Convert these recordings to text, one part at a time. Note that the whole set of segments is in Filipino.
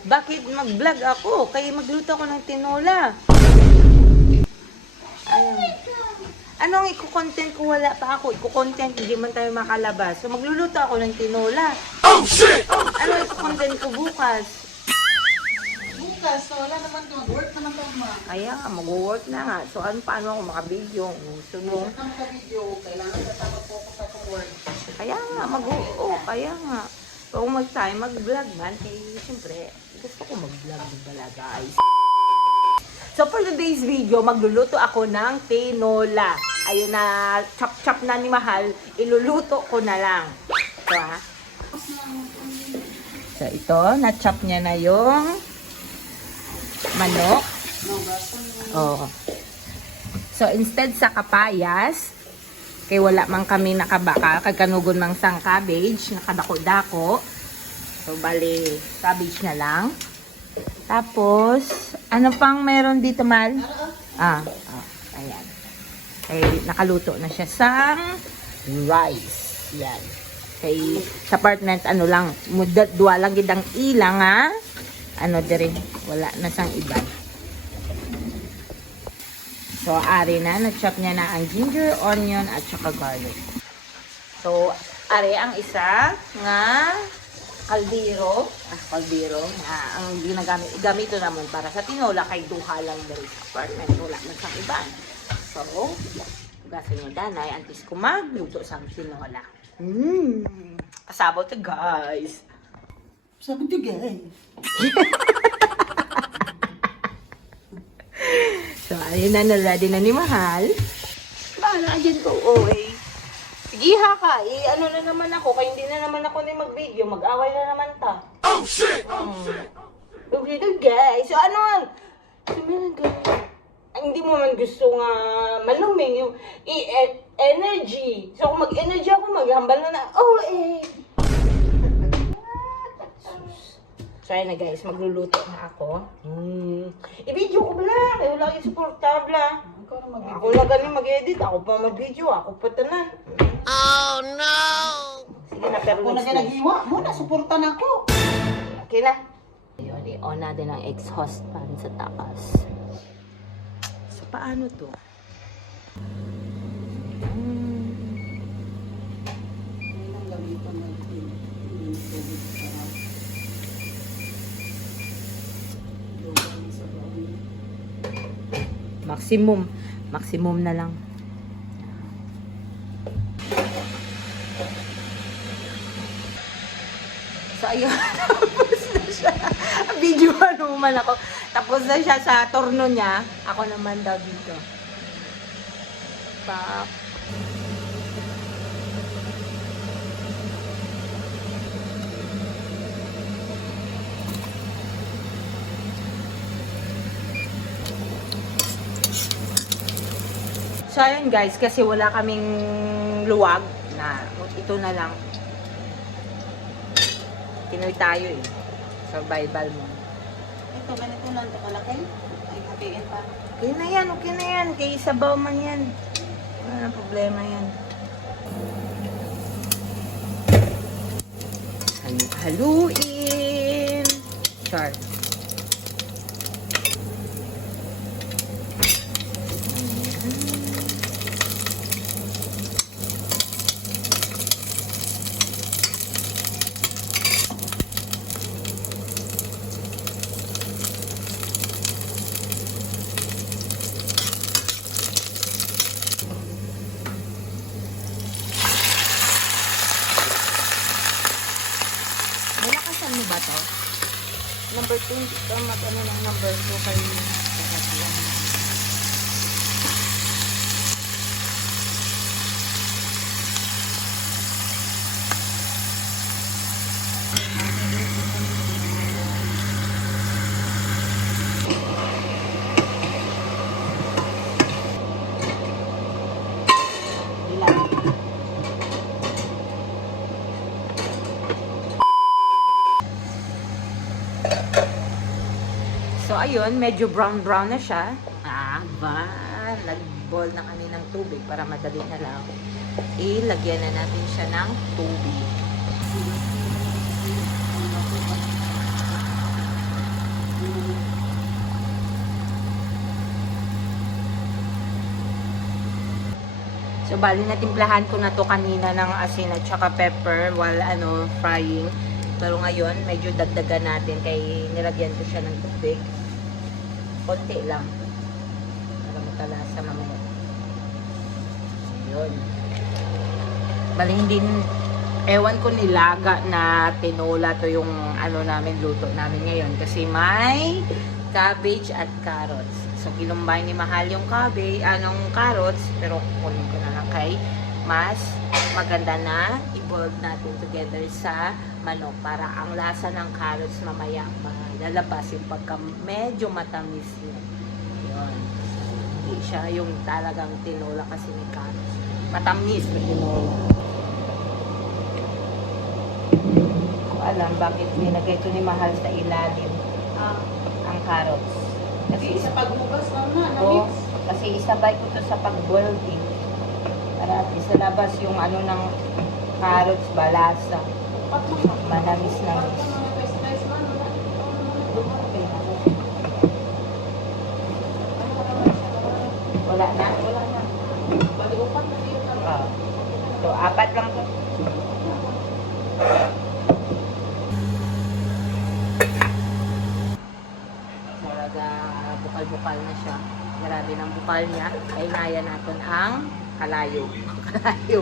Bakit mag-vlog ako? Kaya magluto ako ng tinola. Ayun. Anong i-content ko? Wala pa ako. I-content, hindi man tayo makalabas. So, magluluto ako ng tinola. Oh, shit! Ano i-content ko bukas? Bukas, so wala naman to. Work naman to, ma. Kaya nga, mag-work na nga. So, paano ako makabidyo? Gusto mo? Kung ka video, kailangan ka tapos sa work. Kaya nga, kaya nga. So, kung mag-time, mag-vlog man, siyempre, gusto ko mag-vlog din pala, guys. So, for today's video, magluluto ako ng tinola. Ayun na, chop-chop na ni Mahal, iluluto ko na lang. Ito, ha? So, ito, na-chop niya na yung manok. Oh. So, instead sa kapayas, kay wala man kami nakabaka, kagkanugon mang sang cabbage, nakadako-dako. So, bali, cabbage na lang. Tapos, ano pang meron dito, Mal? Ayan. Kay, nakaluto na siya sang rice. Yan. Kay, sa apartment, ano lang, dua lang gidang ilang, ha? Ano dire, wala na sang iba. So, ari na, nag-chop niya na ang ginger, onion, at saka garlic. So, ari ang isa nga kaldero. Kaldero. Ang gamito naman para sa tinola kay duha lang dari sa apartment. Wala na sa iba. So, gasin niya danay, antis ko magluto sa tinola. Kasabot to, guys. Sabi to, guys. So, ayun na, ready na ni Mahal. Bahala dyan ko, oy. Sige ha ka, ano na naman ako, kaya hindi na naman ako na mag-video, mag-away na naman ta. Oh, shit! Oh, shit! Okay, guys. So, ano? So, meron guys. Hindi mo man gusto nga maluming yung energy. So, kung mag-energy ako, maghambal na So, ayun na guys, magluluto na ako. I-video ko pala, kayo lang yung supportable. Ako lang galing mag-edit, ako pa mag-video, ako pa tanan. Oh no! Sige na, pero Ako na ginagawa mo, nasuportan ako. Okay na. Ayun, i-on natin ang exhaust fan sa taas. So, paano to? Maximum na lang. So, ayun. Tapos na siya. Video ano man ako. Tapos na siya sa torno niya. Ako naman daw dito. So, ayun guys, kasi wala kaming luwag na ito na lang. Pinoy tayo eh. Survival mo. Ito, ganito lang, ito kalaki. Ay, hatiin pa. Okay na yan, okay na yan. Kay sabaw man yan. Wala na problema yan. Haluin. Char. Malakasan mo ba to? Number 2, ano lang number 2 kay So, ayun, medyo brown-brown na siya. Nag-boil na kami ng tubig para madali na lang. Ilagyan na natin siya ng tubig. So, bali na timplahan ko na to kanina ng asin at saka pepper while frying. Pero ngayon, medyo dagdagan natin kay nilagyan ko siya ng tubig. Konti lang. Para matalasa mamaya. Yun. Bali hindi, ewan ko nilaga na tinola to yung luto namin ngayon. Kasi may cabbage at carrots. So, kinumbay ni Mahal yung carrots, pero kukunin ko na lang kay mas maganda na i-boil natin together sa manok para ang lasa ng carrots mamaya lalabas yung pagka medyo matamis yun. Yun. Hindi siya yung talagang tinola kasi ni carrots. Matamis na tinola. Ko alam bakit nilagay ito ni Mahal sa ilalim ang carrots. Kasi sa pagbugas lang na, Oo, na-mix. kasi isabay ko to sa pag-boil din. Para at least labas yung ng carrots balasa. Manamis na. Wala na? Wala na. Bali, upat na yun. So, 4 lang to. Talaga bukal-bukal na siya. Grabe ng bukal niya. Kainayan natin ang kalayo. Kalayo.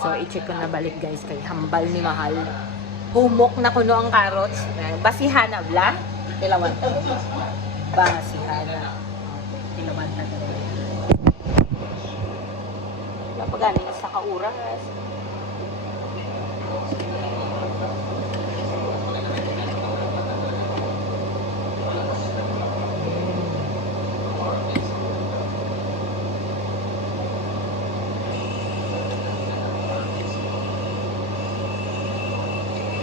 So, i-check ko na balik guys kay hambal ni Mahal. Humok na kuno ang carrots. Basihan na bla. Tilawan ta. Basihan na. Tilawan ta. Napagaling sa kauras.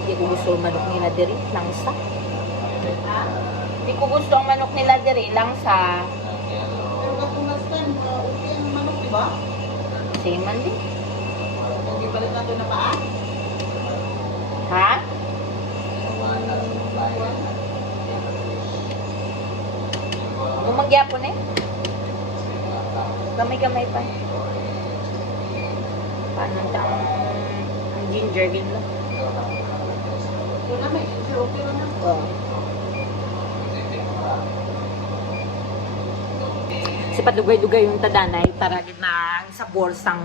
Hindi ko gusto ang manok nila diri, langsa. Hindi ko gusto ang manok nila diri, langsa. Pero kung last time, okay ang manok, di ba? Same man din. Hindi balik natin na paa. Ha? Gumangyapon eh. Gamay-gamay pa. Paano ang ginger gila? Kung na may ginger, okay lang na. Oh. Si padugay-dugay yung tadanay para gid na ang sabor sang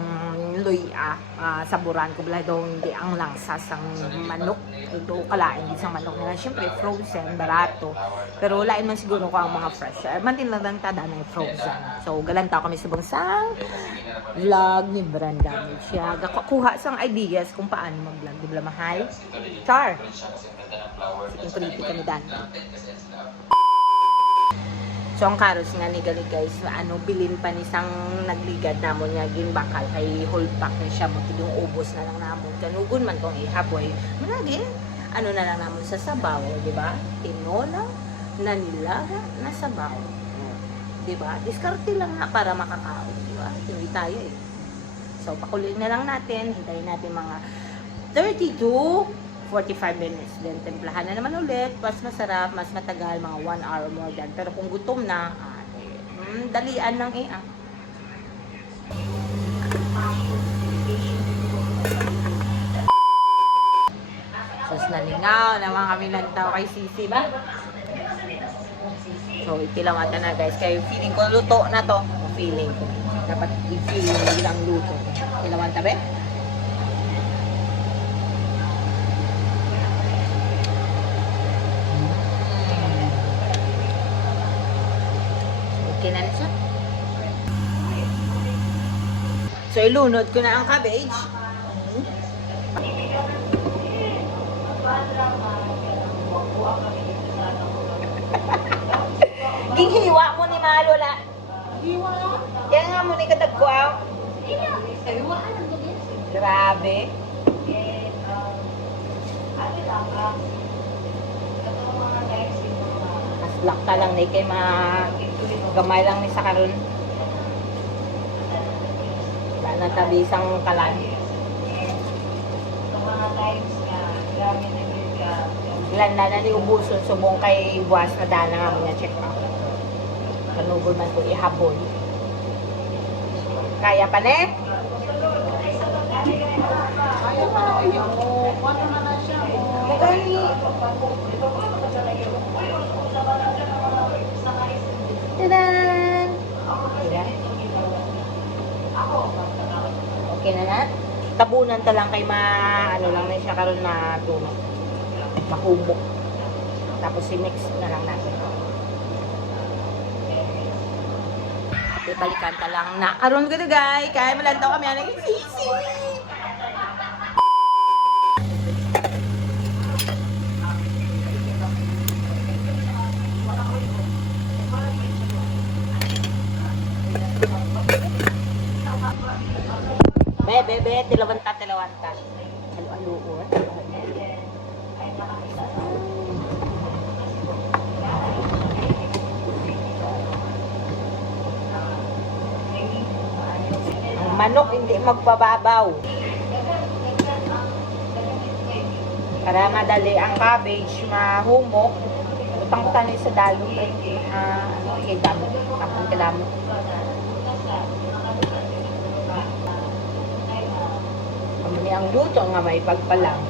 luya, saburan ko bala daw hindi ang langsa sang manok. Ito kalain din sang manok nila. Siyempre frozen, barato. Pero lain man siguro ko ang mga fresh. Mantin lang ang tadanay frozen. So galanta kami subong sang vlog ni Brenda. Siya gakuha sang ideas kung paano mag-vlog, di ba Mahal? Char. Sige, pretty kami dan. So, ang carrots nga ni gali guys, bilin pa ni sang nagligad namon niya ginbakal kay hold pack ni siya mo yung ubos na lang namon. Kanugon man kung ihaboy. Managin, na lang namon sa sabaw, di ba? Tinola na nilaga na sabaw. Di ba? Diskarte lang na para makakaon, di ba? Hindi tayo eh. So, pakuloyin na lang natin. Hintayin natin mga 30 to 45 minutes. Then, templahan na naman ulit. Mas masarap, mas matagal, mga 1 hour more than. Pero kung gutom na, dalian lang eh. Sus, nalingaw naman kami lang tao kay Sisi ba? So, itilawatan na guys. Kaya feeling ko luto na to. Feeling ko. Dapat i-feeling bilang luto. Tilawan tabi? Okay na siya. So, ilunod ko na ang cabbage. Ginghiwa mo ni Malola. Hiwa. Kaya nga mo ni kadagkwaw. Hiwa ka lang doon. Grabe. Aslak ka lang ni kay gamay lang ni sa karon. Wala na tabisang kalan. mga times nga, grabe na yun ka. Ilan na naniubuson subong kay buwas na dana nga mo niya check out. Kanugol man ko ihabol. Kaya pa ne? Kaya pa na yun. Kuwan na na siya. Magani. Tadan! Okay na na? Tabunan ta lang kay ano lang na siya karon na tuno. Mahumok. Tapos i-mix na lang natin. Balikan ta lang na. Karon gud guys, kaya malan daw kami ang sisi. Be, tilawanta. Aluan. Ang manok hindi magbababaw. Para madali ang cabbage mahumok. Utang-utang sa dalong kay damo. Tapos kadamo. Kami ang luto nga may pagpalang.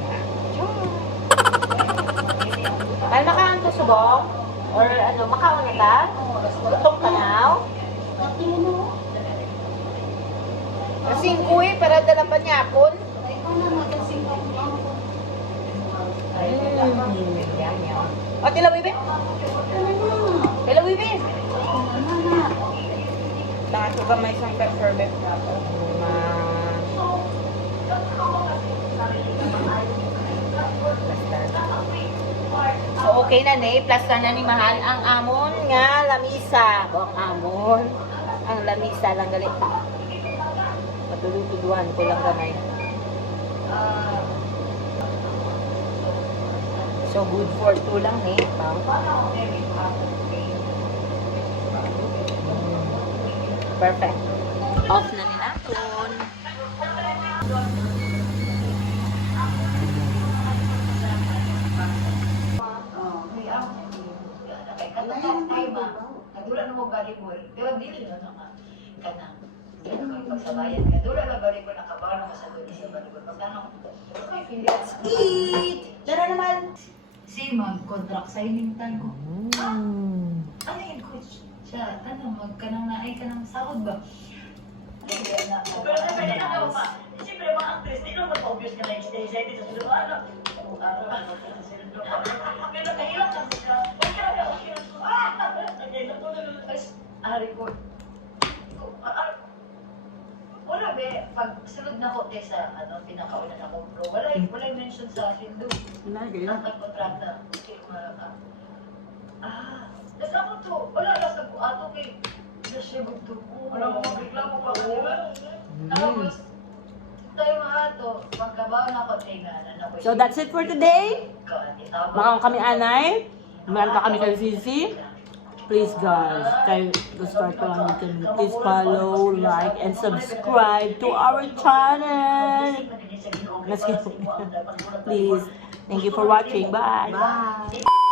Ay, makaon to subong? Or ano, makaon na ta? Lutong tanaw? Kasing kuy, para dalang pa niya apon. Yum. O, tilawibi? Tilawibi? Tangan ko gamay isang pepper beef na po. So, okay na ne. Plus na ni Mahal ang amon nga lamisa. O, ang amon. Ang lamisa lang galit. Patulog-tuduan ko lang gamay. So, good for 2 lang eh. Perfect. Off na ni naton. Kadula na mo galibol. Pero dili na nga kanang pagsabayan. Kadula na galibol nakabaw na sa dulo sa galibol. Magkano? Let's eat. Tara naman. Si mag-contract sa inintan ko. Ano yun, coach? Siya, magkanang naay ka ng sahod ba? Pero sa pwede na daw pa. Siyempre mga actress, di naman pa-obvious ka na stay sa ito sa suluan. Pero nahirap ka ka. Ari ko. Wala be, pag sunod na ko sa pinakauna na kong pro, wala mention sa Hindu. Ang kontrata. Tapos ako to, wala lang sa ato kay Nasibog to. Wala mo reklamo pa ko. Tapos, tayo mga to, pagkabaw na ako, tinganan ako. So, that's it for today. Makang kami anay. Meron pa kami kay Sisi. Please guys, kayo start pa lang kami. Please follow, like, and subscribe to our channel. Let's go. Please. Thank you for watching. Bye. Bye.